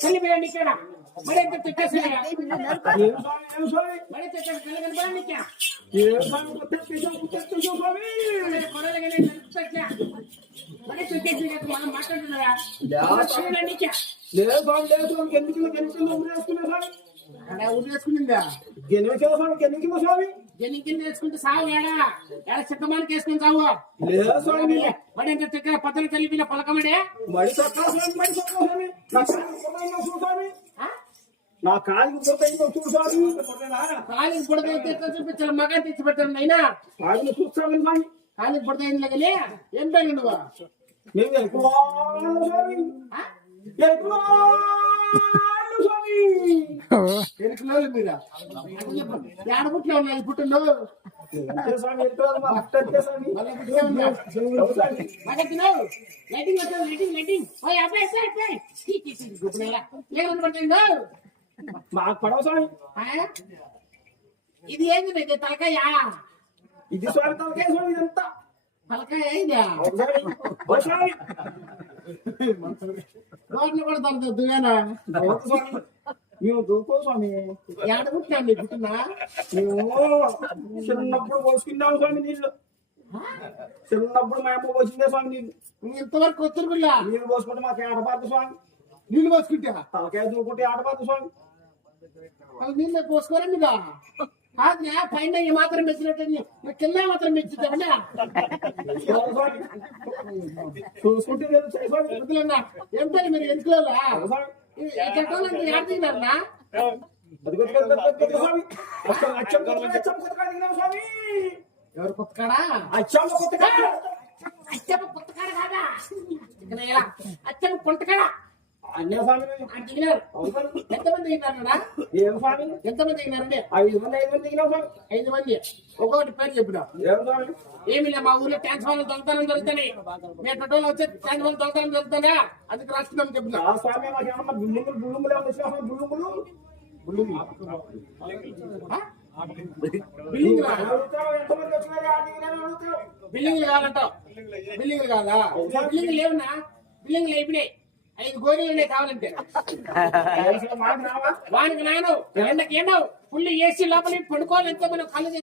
చల్లి పోయండి ఇక్కడ మరి ఎంత తిట్టేసి మరి తిట్టేసి కళ్ళు కనపడండి మరి తిట్టేసి మనం మాట్లాడుతున్నారా ఊరేసుకునిందా జని కింద వేసుకుంటే సావు ఏడా ఏడ చిత్తమానికి వేసుకుని సావు మరి ఎంత తిక్క పద్దలు కలిపిన పలకమడే నా కాలికి చూసాను కాలికి బుడదైతే చూపించాలి మగాన్ని తెచ్చి పెట్టాను అయినా కాలిని చూస్తాను కాలికి బుడదైంది కానీ ఏం పేరు నువ్వు మేము ఎరుకులోళ్ళు మీరా ఏడబుట్లో ఉన్నాయి పుట్టిండు మాకు పడవ స్వామి ఇది ఏంది ఇది తలకాయ ఇది స్వామి తలకాయ స్వామి ఇదంతా తలకాయ ఇదా రోడ్లు కూడా తన దువ్వేనా మేము దూకో స్వామి ఏడబుట్టినా పుట్టినా మేము చిన్నప్పుడు పోసుకున్నాము స్వామి నీళ్ళు చిన్నప్పుడు మా అమ్మ పోసిందే స్వామి నీళ్ళు ఇంతవరకు ఒత్తురుకుల్లా నీళ్ళు పోసుకుంటే మాకు ఆడపాదు స్వామి నీళ్ళు పోసుకుంటా తలకాయ దూకుంటే ఆడపాదు స్వామి నీళ్ళు పోసుకోరా మీద కాదు పైన ఈ మాత్రం మెచ్చినట్టు కింద మాత్రం మెచ్చుతామన్నా చూసుకుంటే వద్దులన్నా ఏమిటండి మీరు ఎందుకు ఆడుతున్నారన్నా ఎవరు కొత్తకాడా అచ్చమ్మ కొత్తకాడా అచ్చమ్మ కొత్తకాడ కాదా అచ్చమ్మ కొత్తకాడా దిగినారు ఎంతమంది దిగినారా ఏం స్వామి ఎంతమంది దిగినారండి 5 మంది దిగినాం స్వామి 5 మంది ఒక్కొక్కటి పేరు చెప్పినా ఏం స్వామి ఏమి లే మా ఊర్లో ట్యాంక్స్ వాళ్ళు దొంగతనం జరుగుతాయి మీ టోటోలో వచ్చే ట్యాంక్స్ వాళ్ళు దొంగతనం జరుగుతానా అందుకు రాస్తున్నాం చెప్పిన ఆ స్వామి మాకు ఏమన్నా బుల్లుములు ఏమన్నా బుల్లుములు బిల్డింగ్లు కావాలంటావు బిల్డింగ్లు కాదా బిల్డింగ్లు లేవునా బిల్డింగ్లు అయిపోయినాయి 5 గోరీలు కావాలంటే వానికి నాను ఎండకి ఎండవు ఫుల్ ఏసీ లోపలి పడుకోవాలి ఎంతో మనం కళ్ళు